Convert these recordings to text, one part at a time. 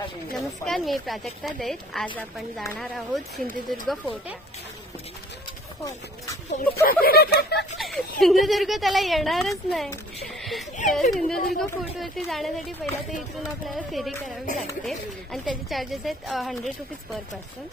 नमस्कार, मी प्राजक्ता दैत. आज आपण जाणार आहोत सिंधुदुर्ग फोर्ट. सिंधुदुर्ग त्याला येणारच नाही. तर सिंधुदुर्ग फोर्टवरती जाण्यासाठी पहिला तर इथून आपल्याला फेरी करावी लागते आणि त्याचे चार्जेस आहेत 100 रुपीज पर पर्सन.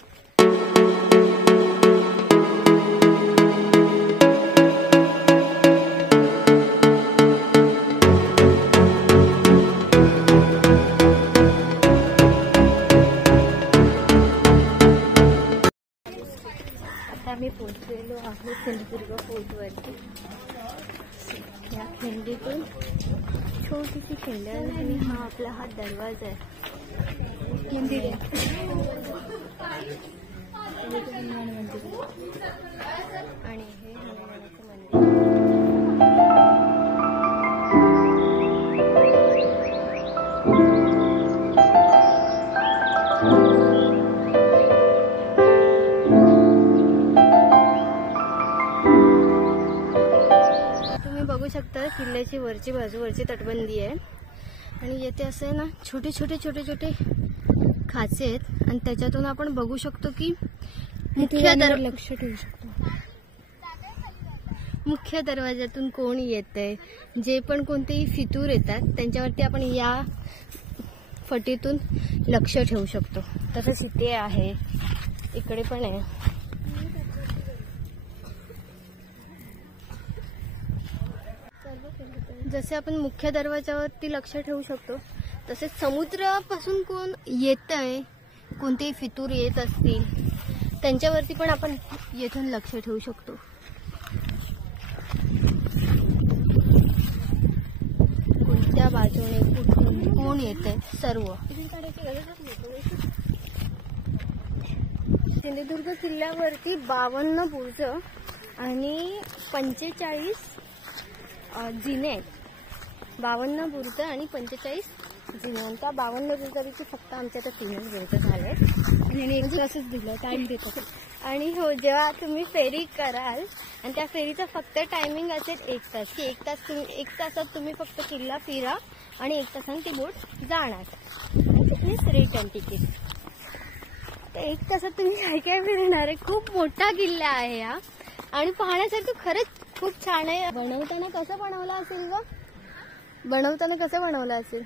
आम्ही पोहोचलेलो आहोत सिंधुदुर्ग फोर्टवरती. या खिंडीतून छोटीशी खिंडी आहे आणि हा आपला हा दरवाजा आहे. खिंडी आणि हे हनुमानाचं मंदिर. बघू शकता किल्ल्याची वरची बाजूवरची तटबंदी आहे आणि येथे असे ना छोटे छोटे छोटे छोटे खाचे आहेत आणि त्याच्यातून आपण बघू शकतो की लक्ष ठेवू शकतो. मुख्य दरवाजातून कोण येतंय, जे पण कोणतेही फितूर येतात त्यांच्यावरती आपण या फटीतून लक्ष ठेवू शकतो. तसंच इथे आहे, इकडे पण आहे. जसे आपण मुख्य दरवाजावरती लक्ष ठेवू शकतो तसेच समुद्रापासून कोण येतंय, कोणतेही फितूर येत असतील त्यांच्यावरती पण आपण येथून लक्ष ठेवू शकतो. कोणत्या बाजूने कुठून कोण येतंय सर्व. सिंधुदुर्ग किल्ल्यावरती 52 बुर्ज आणि 45 जिने आहेत. 52 बुर्ज आणि 45 जिने. आणि त्या 52 बुर्जापैकी फक्त आमच्या तर 3 बुर्ज झाले आणि एक तासच दिलं, टाइम देतो. आणि हो, जेव्हा तुम्ही फेरी कराल आणि त्या फेरीचा फक्त टायमिंग असेल 1 तास, की 1 तासात तुम्ही फक्त किल्ला फिरा आणि 1 तासाने ती बोट जाणार. Please return ticket. तर 1 तासात तुम्ही काय काय फिरणार आहे. खूप मोठा किल्ला आहे हा आणि पाहण्यासारखं खरंच खूप छान आहे. बनवताना कसं बनवलं असेल ग? बनवताना कसं बनवलं असेल?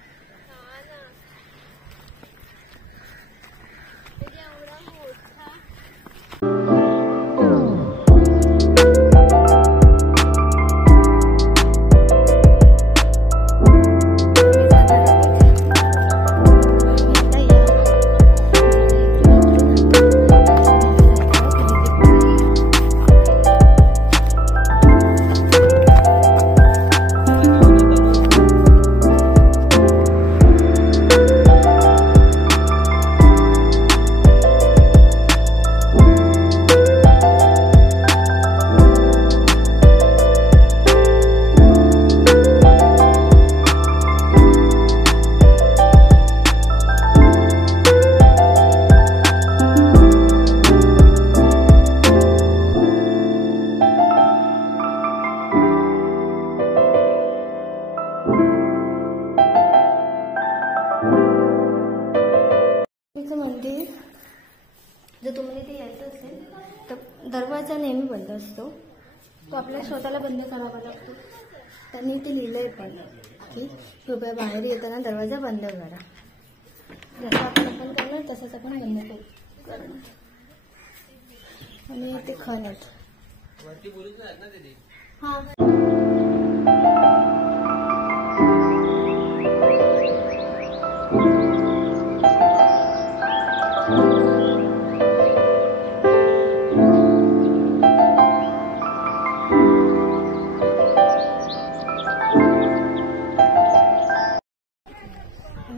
मंदिर जर तुम्हाला इथे यायचं असेल तर दरवाजा नेहमी बंद असतो. तो आपल्या स्वतःला बंद करावा लागतो. त्यांनी ते लिहिलंय पण की कृपया बाहेर येताना दरवाजा बंद करा. जसं आपण करणार तसंच आपण बंद करणार. आणि ते खण आहेत. हां,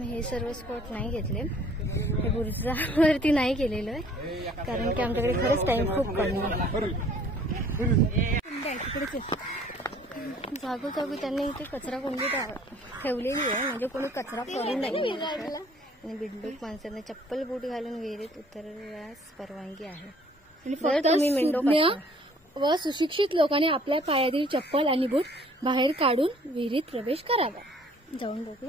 हे सर्व स्पॉट नाही घेतले. हे बुर्जावरती नाही गेलेलो आहे कारण की आमच्याकडे खरंच टाइम खूप कमी आहे. जागोजागी त्यांनी इथे कचरा कोंडी ठेवलेली आहे, म्हणजे कोणी कचरा करू नये. आणि बिंडूक माणसांना चप्पल बूट घालून विहिरीत उतरण्यास परवानगी आहे. तुम्ही मेंढोक व सुशिक्षित लोकांनी आपल्या पायातील चप्पल आणि बूट बाहेर काढून विहिरीत प्रवेश करावा. जाऊन बघू.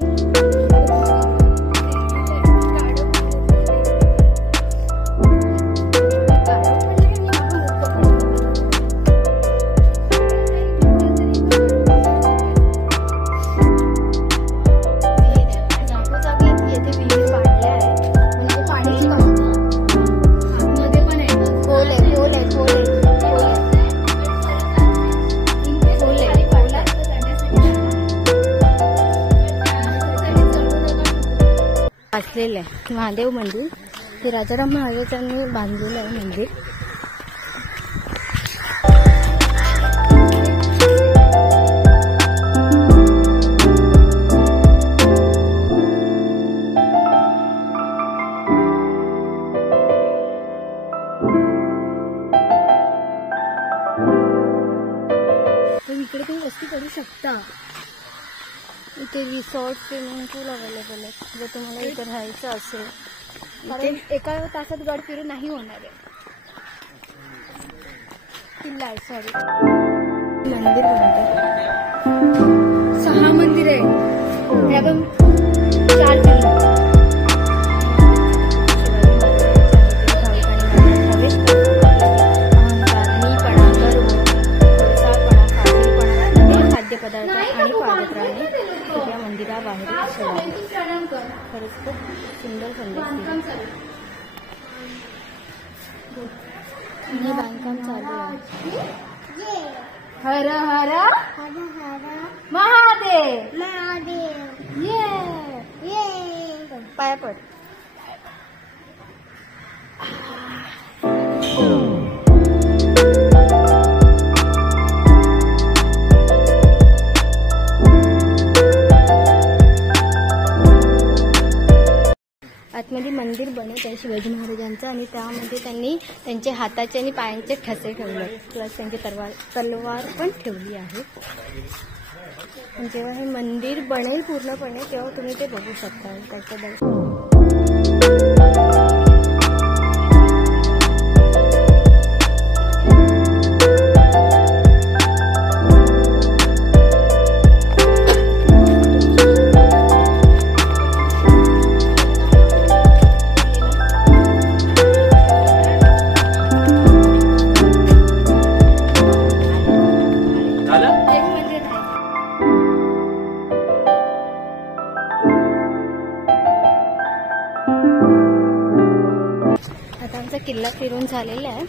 असलेलं आहे महादेव मंदिर. हे राजाराम महाराजांनी बांधलेलं आहे मंदिर. इकडे तुम्ही वस्ती करू शकता. इथे रिसॉर्ट स्विमिंग पूल अवेलेबल आहे जर तुम्हाला इथे राहायचं असेल. कारण एका तासात गड फिरून नाही होणार आहे. किल्ला आहे सॉरी मंदिर बनतं. 6 मंदिर आहे. हे आपण 4 किल्ले खाद्यपदार्थ आणि पादत्राणे या मंदिराबाहेर खरंच खूप सुंदर संदेश. हे बांधकाम चालू आहे. हर हर महादेव ये पाया पड. आतमध्ये मंदिर बनत आहे शिवाजी महाराजांचं आणि त्यामध्ये त्यांनी त्यांचे हाताचे आणि पायांचे ठसे ठेवले प्लस त्यांची तलवार पण ठेवली आहे. जेव्हा हे मंदिर बनेल पूर्णपणे तेव्हा तुम्ही ते बघू शकता. त्याचं दर्शन किल्ला फिरून झालेला आहे.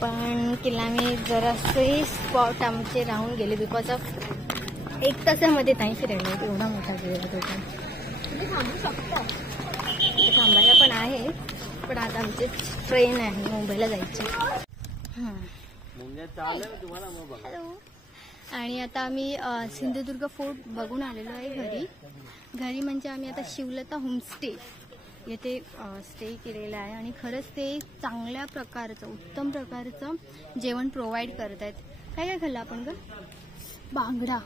पण किल्ला मी जरासे स्पॉट आमचे राहून गेले बिकॉज ऑफ 1 तासामध्ये नाही फिरायला. एवढा मोठा किल्ला तो पण थांबू शकता. थांबायला पण आहे पण आता आमची ट्रेन आहे मुंबईला जायची. आणि आता आम्ही सिंधुदुर्ग फोर्ट बघून आलेलो आहे घरी म्हणजे आम्ही आता शिवलता होमस्टे येथे स्टे केलेला आहे. आणि खरंच ते चांगल्या प्रकारचं उत्तम प्रकारचं जेवण प्रोव्हाइड करत आहेत. काय काय खाल्लं आपण ग? बांगडा.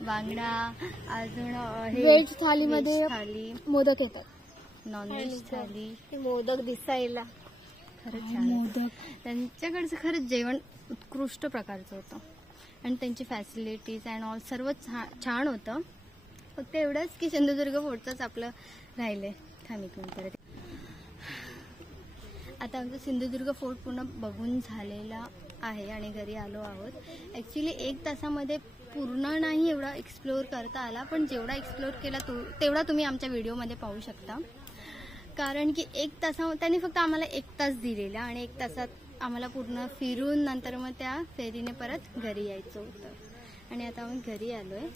बांगडा अजून व्हेज थालीमध्ये थाली मोदक येतात. नॉनव्हेज थाली मोदक दिसायला खरंच मोदक. त्यांच्याकडचं खरंच जेवण उत्कृष्ट प्रकारचं होतं आणि त्यांची फॅसिलिटीज अँड ऑल सर्व छान होतं. फक्त एवढंच की सिंधुदुर्ग फोर्टचंच आपलं राहिलंय. परत आता आमचं सिंधुदुर्ग फोर्ट पूर्ण बघून झालेला आहे आणि घरी आलो आहोत. ॲक्च्युली 1 तासामध्ये पूर्ण नाही एवढा एक्सप्लोअर करता आला पण जेवढा एक्सप्लोअर केला तेवढा तुम्ही आमच्या व्हिडिओमध्ये पाहू शकता. कारण की 1 तासा त्यांनी फक्त आम्हाला 1 तास दिलेला आणि 1 तासात आम्हाला पूर्ण फिरून नंतर मग त्या फेरीने परत घरी यायचं होतं. आणि आता आम्ही घरी आलो आहे.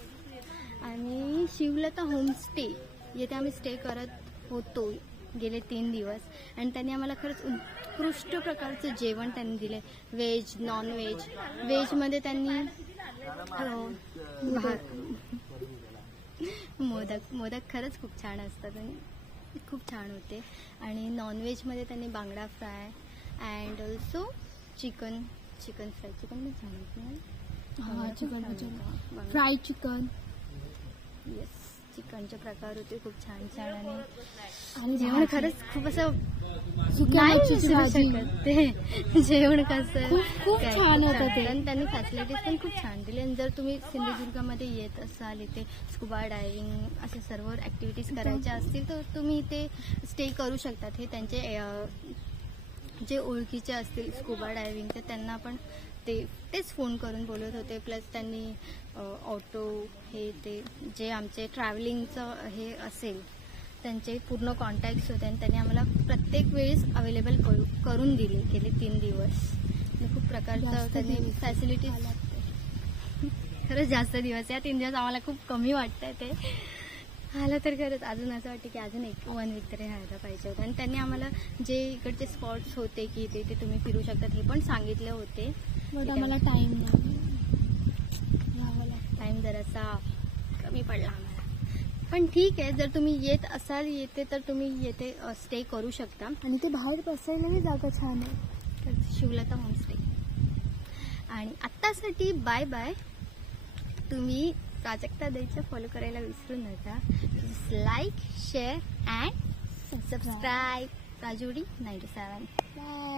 आणि शिवलता होमस्टे येथे आम्ही स्टे करत होतो गेले 3 दिवस आणि त्यांनी आम्हाला खरंच उत्कृष्ट प्रकारचं जेवण त्यांनी दिले. Veg non veg. व्हेजमध्ये त्यांनी मोदक खरंच खूप छान असतात आणि खूप छान होते. आणि नॉनव्हेजमध्ये त्यांनी बांगडा fry and also chicken fry. Chicken पण छान फ्राय चिकन. येस चिकनचे प्रकार होते खूप छान आणि जेवण खरंच खूप असं जेवण कसं खूप छान होतं ते. आणि त्यांनी फॅसिलिटीज पण खूप छान दिली. आणि जर तुम्ही सिंधुदुर्गामध्ये येत असाल इथे स्कुबा डायव्हिंग असे सर्व ॲक्टिव्हिटीज करायच्या असतील तर तुम्ही इथे स्टे करू शकतात. हे त्यांचे जे ओळखीचे असतील स्कुबा डायव्हिंगचे त्यांना पण तेच फोन करून बोलत होते. प्लस त्यांनी ऑटो हे ते जे आमचे ट्रॅव्हलिंगचं हे असेल त्यांचे पूर्ण कॉन्टॅक्ट्स होते आणि त्यांनी आम्हाला प्रत्येक वेळेस अवेलेबल करून दिले गेले 3 दिवस. खूप प्रकारचं त्यांनी फॅसिलिटीज खरंच जास्त दिवस या 3 दिवस आम्हाला खूप कमी वाटतंय ते. आलं तर खरंच अजून असं वाटतं की अजून 1 वीक तरी राहायला पाहिजे होतं. आणि त्यांनी आम्हाला जे इकडचे स्पॉट्स होते की ते तुम्ही फिरू शकतात हे पण सांगितले होते. बट आम्हाला टाईम नाही, टाईम जरासा कमी पडला आम्हाला. पण ठीक आहे, जर तुम्ही येत असाल येते तर तुम्ही येथे स्टे करू शकता. आणि ते बाहेर बसायलाही जागा छान आहे. तर शिवलता होमस्टे. आणि आत्तासाठी बाय बाय. तुम्ही प्राजक्ता दैचं फॉलो करायला विसरू नका. Like, share and subscribe. राजुडी 97. बाय.